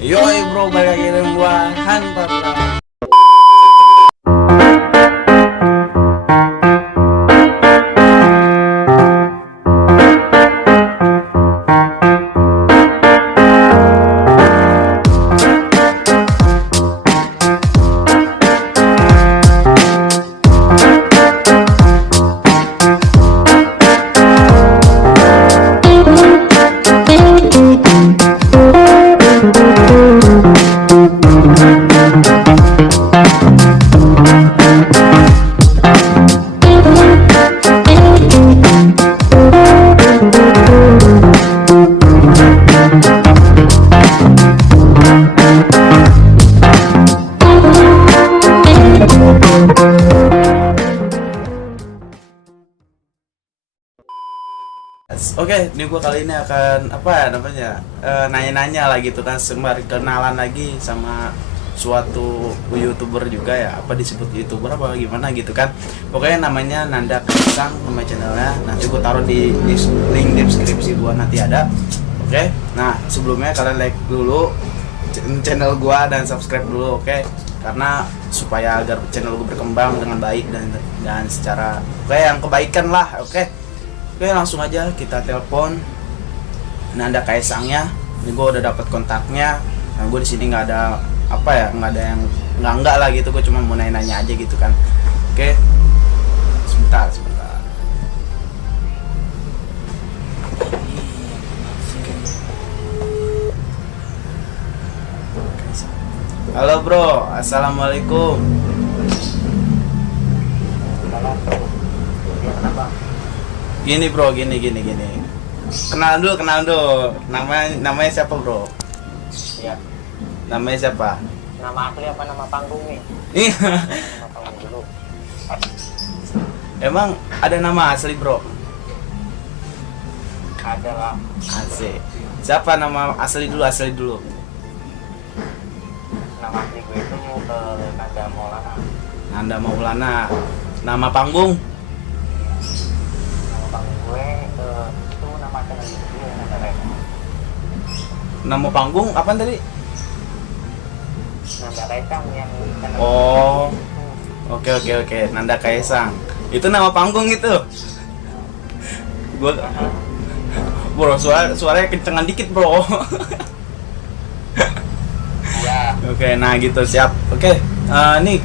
Yoi bro, balik lagi dengan gua Hantar. Oke, ini gue kali ini akan apa ya namanya nanya-nanya lah gitu kan, sembari kenalan lagi sama suatu youtuber juga ya, apa disebut youtuber apa gimana gitu kan. Pokoknya namanya Nanda Kaisang, nama channelnya. Nanti gue taruh di link deskripsi gue nanti ada. Oke, nah sebelumnya kalian like dulu channel gue dan subscribe dulu, oke? Karena supaya agar channel gue berkembang dengan baik dan secara yang kebaikan lah, oke? Oke, langsung aja kita telepon Nanda Kaisangnya. Ini gue udah dapat kontaknya. Nah, gue di sini nggak ada apa ya, nggak ada yang nggak lah gitu. Gue cuma mau nanya-nanya aja gitu kan. Oke, sebentar. Halo bro, assalamualaikum. Gini bro, gini. Kenalan dulu. Namanya siapa bro? Ya. Namanya siapa? Nama asli apa nama panggung nih? Ih, Nama panggung dulu. emang ada nama asli bro? Ada lah. Asli. Siapa nama asli dulu? Nama asli gue itu Nanda Maulana. Nanda Maulana. Nama panggung? Nama panggung gue itu nama channel YouTube gue Nanda Reka. Nama panggung apaan tadi? Nanda Reka yang channel. Oh. Oke. Nanda Kaisang. Itu nama panggung itu. Gua bro, suaranya kencengan dikit, bro. Iya. Oke, nah gitu, siap. Oke. Nih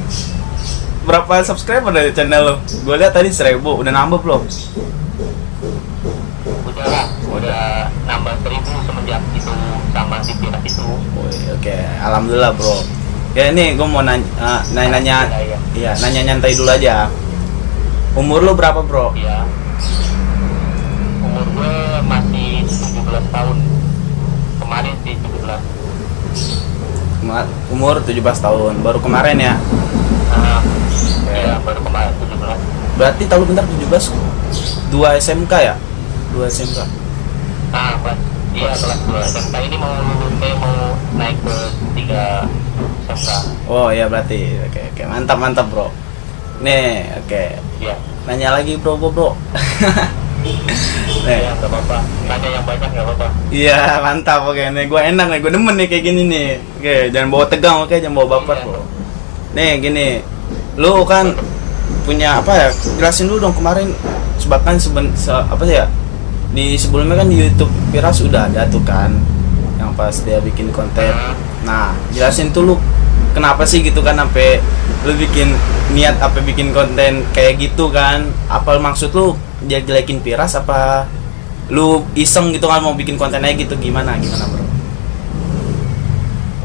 berapa subscriber dari channel lo? Gue lihat tadi 1000, udah nambah belum? Udah lah. Udah nambah 1000 semenjak itu sama si Piras itu. Oke, alhamdulillah, bro. Oke, ini gue mau nanya, iya, nanya nyantai dulu aja. Umur lo berapa, bro? Iya. Umur gue masih 17 tahun. Kemarin sih 17. Umur 17 tahun, baru kemarin ya? Iya, baru kemarin 17. Berarti tahu bentar 17 2 SMK ya? 2 SMK. Iya, kelas 2 SMK ini mau naik ke 3 SMK. Oh iya, berarti oke, mantap bro. Nih, oke. Iya. Nanya lagi bro. Nih. Iya, nggak apa-apa. Nanya yang banyak nggak apa-apa. Iya, mantap. Oke, nih gue enak nih, gue demen nih kayak gini nih. Oke, jangan bawa tegang, oke, jangan bawa baper, bro. Nih, gini. Lu kan punya apa ya? Jelasin dulu dong kemarin sebabkan apa sih ya? Di sebelumnya kan di YouTube Piras udah ada tuh kan yang pas dia bikin konten. Nah, jelasin tuh lu kenapa sih gitu kan sampai lu niat bikin konten kayak gitu kan? Apa maksud lu dia jelekin Piras apa lu iseng gitu kan mau bikin kontennya gitu, gimana bro?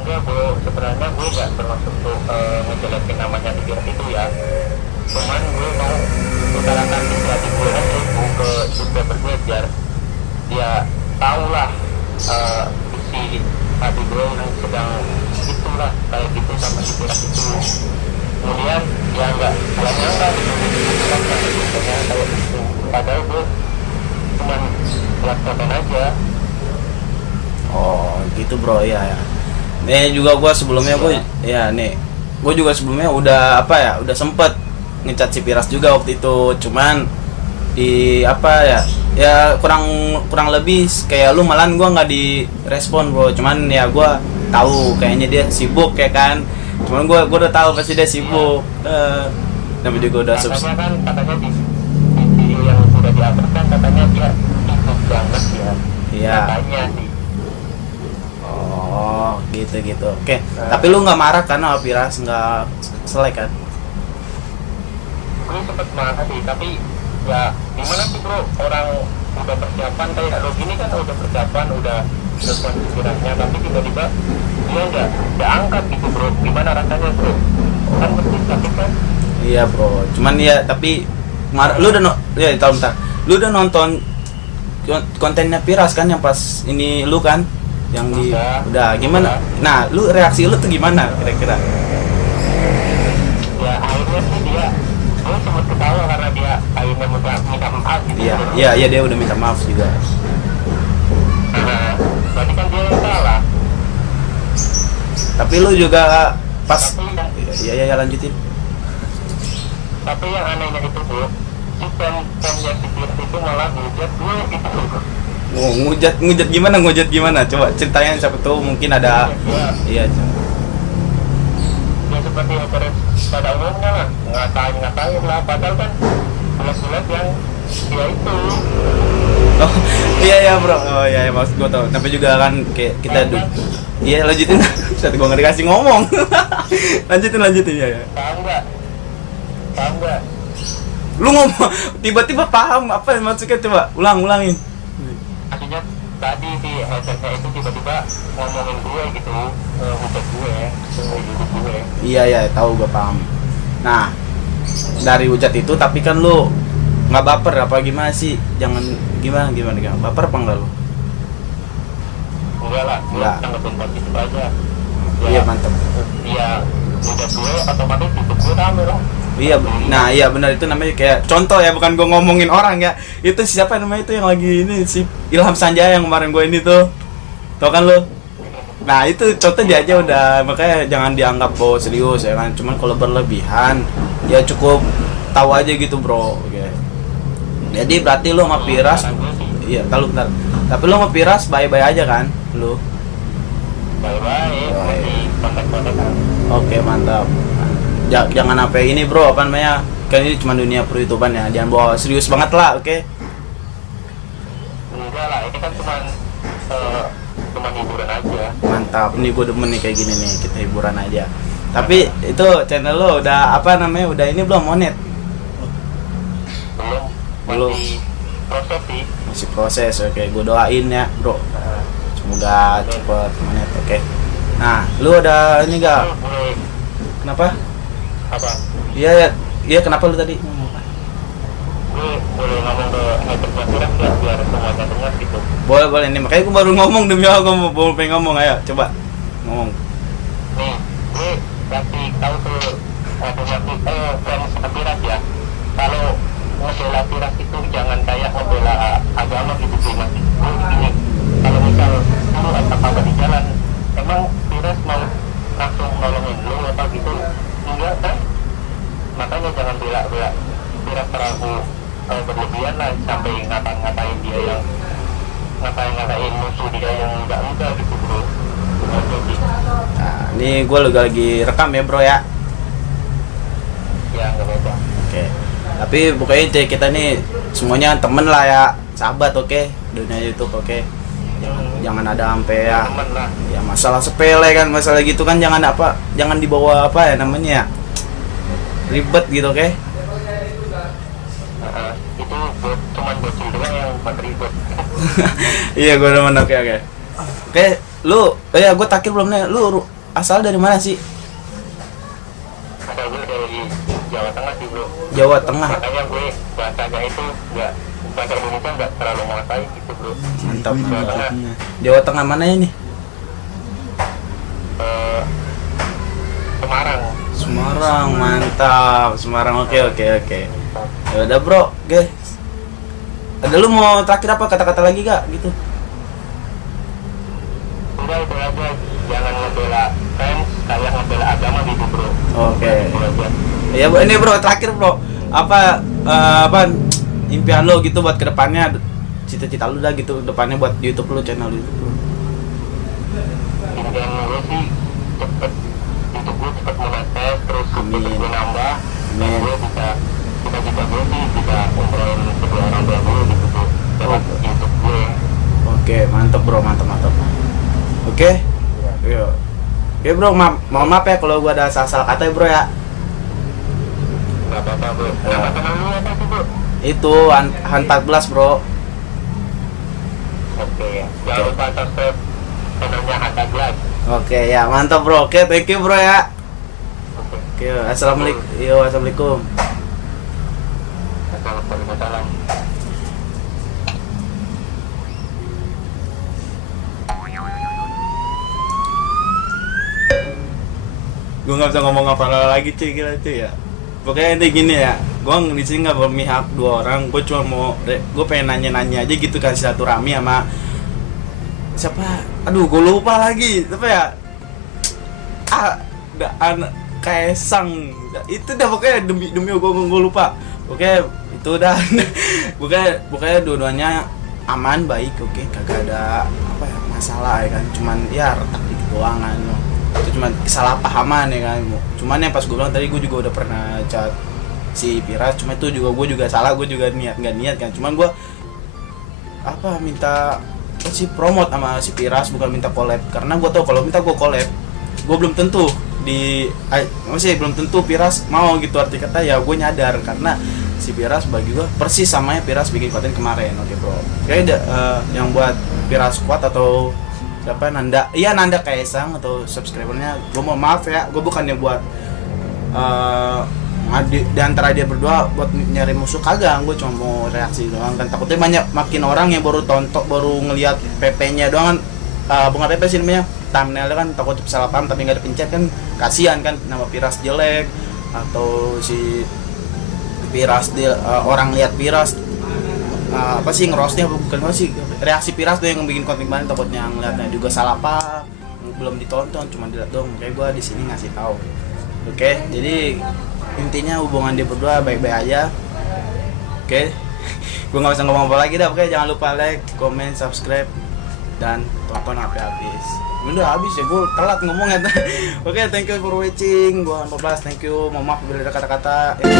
Enggak bro, sebenarnya gue nggak bermaksud untuk ngejelekin namanya di Piras itu ya. Cuman gue mau utarakan inisiatif gue aja ke subscriber gue biar dia tahu lah isi hati gue yang sedang itulah kayak gitu sama si Piras itu. Kemudian ya nggak nyangka gitu kayak gitu. Padahal gue cuma buat konten aja. Oh gitu bro, ya. Nih juga gue sebelumnya gue juga sebelumnya udah udah sempet ngecat si Piras juga waktu itu, cuman di kurang lebih kayak lu malahan gue nggak direspon bro, cuman ya gue tahu kayaknya dia sibuk ya kan. Cuman gue udah tahu pasti dia sibuk. Namanya juga udah katanya kan katanya di video yang sudah diupload kan katanya dia sibuk banget ya. Iya. Katanya sih. Oh, gitu. Oke. Tapi lu nggak marah kan sama Piras, nggak selek kan? Gue sempet marah sih, tapi ya gimana sih bro, orang udah persiapan kayak lo gini kan udah persiapan, udah konspirasinya, tapi tiba-tiba dia nggak angkat gitu bro, gimana rasanya bro? Kan pasti sakit kan? Iya bro, cuman ya tapi lu udah ya tahu bentar, lu udah nonton kontennya Piras kan yang pas ini lu kan yang di udah gimana? Nah, lu reaksi lu tuh gimana kira-kira? Ya akhirnya sih dia, gue sempat ketawa karena dia akhirnya minta maaf gitu. Iya dia udah minta maaf juga. Nah, berarti kan dia yang salah. Tapi lu juga pas Tapi lanjutin. Tapi yang anehnya itu bro, si fan-fannya si Piras itu malah ngujat gue gitu. Oh, ngujat gimana? Coba ceritain, siapa tahu mungkin ada. Iya, coba. Ya seperti yang pada umumnya lah, ngatain lah, padahal kan bulat-bulat yang dia itu. Oh, iya bro. Oh iya, maksud gue tau. Tapi juga kan kayak kita iya, lanjutin. Saat gue nggak dikasih ngomong. lanjutin ya. Paham nggak? Lu ngomong tiba-tiba paham apa maksudnya, coba ulangin. Artinya tadi si headsetnya itu tiba-tiba ngomongin gue gitu, hujat gue, hujat gue. Iya, tahu gue paham. Nah, dari hujat itu tapi kan lu nggak baper apa gimana sih? Jangan gimana baper apa enggak lu? Enggak lah, gue tanggapin positif aja. Iya, mantap. Iya, hujat gue otomatis YouTube gue rame lah. Iya benar, itu namanya kayak contoh ya, bukan gue ngomongin orang ya. Itu siapa namanya itu yang lagi ini, si Ilham Sanjaya yang kemarin gue ini tuh. Tau kan lu? Nah, itu contoh dia aja udah, makanya jangan dianggap serius ya kan. Cuman kalau berlebihan ya cukup tahu aja gitu, bro. Oke. Jadi berarti lu sama Piras, iya, bentar. Tapi lu sama Piras bye-bye aja kan? Lu. Bye-bye, masih kontak-kontakan. Oke, mantap. Jangan sampai ini bro, apa namanya, kan ini cuma dunia per-YouTubean ya, jangan bawa serius banget lah, oke? Enggak lah, ini kan cuma hiburan aja. Mantap, ini gue demen nih kayak gini nih, kita hiburan aja. Tapi itu channel lo udah apa namanya, udah ini belum monet? Belum, masih proses sih. Masih proses, oke, gue doain ya bro, semoga cepet monet, oke. Nah, lu udah ini gak? Kenapa? Apa? Iya, kenapa lu tadi? Gue boleh ngomong ke headset Piras ya, biar semuanya dengar gitu. Boleh, ini makanya gue baru ngomong, demi Allah gue mau pengen ngomong, ayo coba ngomong. Nih, gue kasih tahu tuh fans Piras ya, kalau ngebela Piras itu jangan kayak ngebela agama gitu sih mas. Gue begini, kalau misal lu apa di jalan, emang Piras mau langsung nolongin lu apa gitu? Enggak kan? Makanya jangan bela Piras terlalu berlebihan lah, sampai ngatain dia yang ngatain musuh dia yang enggak gitu bro. Nah, ini gue lagi rekam ya bro ya. Ya nggak apa-apa. Oke. Tapi pokoknya kita nih semuanya temen lah ya, sahabat, oke? Dunia YouTube, oke? Jangan ada sampai ya. Temen lah. Ya masalah sepele kan, masalah gitu kan jangan dibawa apa ya namanya ya, ribet gitu, oke? Itu cuman bocil doang yang buat ribet. Iya, gue demen, oke. Oke, lu, gue takir belum nih, lu asal dari mana sih? Asal gue dari Jawa Tengah sih bro. Jawa Tengah. Makanya gue bahasanya itu bahasa Indonesia nggak terlalu menguasai gitu bro. Mantap. Jawa Tengah mana ini? Semarang, mantap. Semarang, oke. Ya udah bro, oke. Ada lu mau terakhir apa kata-kata lagi gak gitu? Udah itu aja, jangan ngebela fans kayak ngebela agama gitu bro. Oke. Ya ini bro, terakhir bro, apa impian lo gitu buat kedepannya, cita-cita lu dah gitu depannya buat YouTube lu, channel YouTube lu. impian gue sih cepet YouTube gue cepet monetis, terus Amin. cepet gue nambah, dan Amin. gue bisa cita-cita gue sih bisa umrohin kedua orang tua gue gitu tuh lewat YouTube gue. Oke, mantap bro, mantap. Oke, yuk. Oke bro, mohon maaf ya kalau gua ada salah-salah kata ya bro ya. Gak apa-apa bro. Nama channel lu apa sih bro? Itu Han 14 bro. Oke, jangan lupa subscribe channelnya Hatta Glass. Oke ya, mantap bro. Oke, thank you bro ya. Oke, Oke, assalamualaikum. Waalaikumsalam. Gue nggak bisa ngomong apa lagi cuy, gila cuy ya. Pokoknya intinya gini ya, gue di sini nggak berpihak dua orang. Gue cuma gue pengen nanya-nanya aja gitu kan, silaturahmi sama siapa? Aduh, gue lupa lagi. Apa ya? Kaisang. Itu dah pokoknya demi gue lupa. Oke, itu udah. Pokoknya dua-duanya aman, baik, oke, kagak ada apa ya masalah ya kan. Cuman ya retak dikit doang kan. Itu cuma kesalahpahaman ya kan. Cuman yang pas gue bilang tadi, gue juga udah pernah chat si Piras, cuma itu juga gue juga salah, gue juga nggak niat kan. Cuman gue minta si promote sama si Piras, bukan minta collab, karena gue tau kalau minta gue collab, gue belum tentu masih belum tentu Piras mau gitu. Arti kata ya gue nyadar, karena si Piras bagi gue persis sama yang Piras bikin konten kemarin. Oke bro, kayaknya yang buat Piras Squad atau siapa Nanda Kaisang atau subscribernya, gue mau maaf ya, gue bukannya buat di antara dia berdua buat nyari musuh, kagak. Gue cuma mau reaksi doang kan, takutnya makin orang yang baru ngelihat PP-nya doang kan, bukan PP sih namanya, thumbnailnya kan, takut salah paham tapi nggak dipencet kan, kasihan kan nama Piras jelek, atau si Piras orang lihat Piras apa sih ngerosting, bukan apa sih, reaksi Piras tuh yang bikin konten kemarin, takutnya ngeliatnya juga salah apa, belum ditonton, cuma dilihat dong. Kayak gue di sini ngasih tahu. Oke, jadi intinya hubungan dia berdua baik-baik aja. Oke, gue nggak bisa ngomong apa lagi dah. Oke, jangan lupa like, comment, subscribe, dan tonton sampai habis. Udah habis ya, gue telat ngomongnya. Oke, thank you for watching. Gue 14, thank you. Mohon maaf bila ada kata-kata yang